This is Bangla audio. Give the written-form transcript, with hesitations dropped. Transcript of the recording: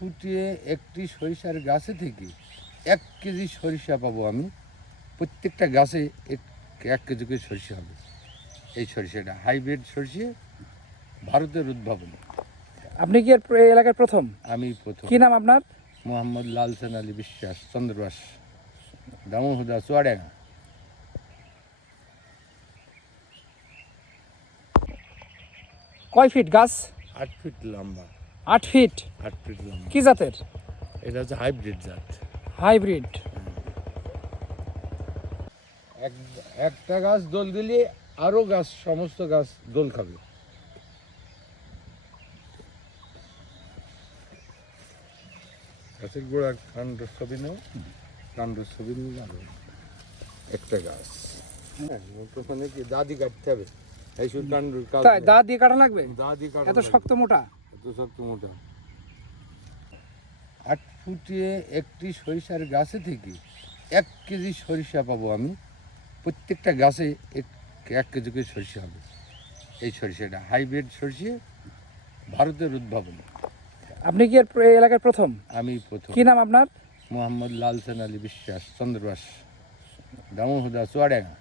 ফুটিয়ে একটি সরিষার গাছে থেকে 1 কেজি সরিষা পাবো আমি। প্রত্যেকটা গাছে 1 কেজি করে সরিষা হবে। এই সরিষাটা হাইব্রিড সরিষা, ভারতের উদ্ভাবন। আপনি কি এই এলাকার প্রথম? আমি প্রথম। কি নাম আপনার? মোহাম্মদ লালচান আলী বিশ্বাস, চন্দ্রবাস, দামোহদা, চুয়াডাঙ্গা। কয় ফিট গাছ? 8 ফিট লম্বা। 8 ফিট। 8 ফিট লম্বা। কি জাতের? এটা হচ্ছে হাইব্রিড জাত। হাইব্রিড। একটা গাছ দোল দিলে আরো গাছ, সমস্ত গাছ দোল খাবে। গাছের গোড়ার কাণ্ডর ছবি নেও, কাণ্ডর ছবি নিলে আরো একটা গাছ। হ্যাঁ, ওখানে কি দাদি কাটতে হবে, এই শুধু কাণ্ডর কাজ। তাই দা দিয়ে কাটা লাগবে? দাদি কাটা এত শক্ত মোটা? এত শক্ত মোটা। 8 ফুটিয়ে একটি সরিষার গাছে থেকে 1 কেজি সরিষা পাবো আমি। প্রত্যেকটা গাছে 1 কেজি করে সরিষা হবে। এই সরিষাটা হাইব্রিড সরিষা, ভারতের উদ্ভাবন। আপনি কি এই এলাকার প্রথম? আমি প্রথম। কি নাম আপনার? মোহাম্মদ লালচান আলী বিশ্বাস, চন্দ্রবাস, দামোহদা, চুয়াডাঙ্গা।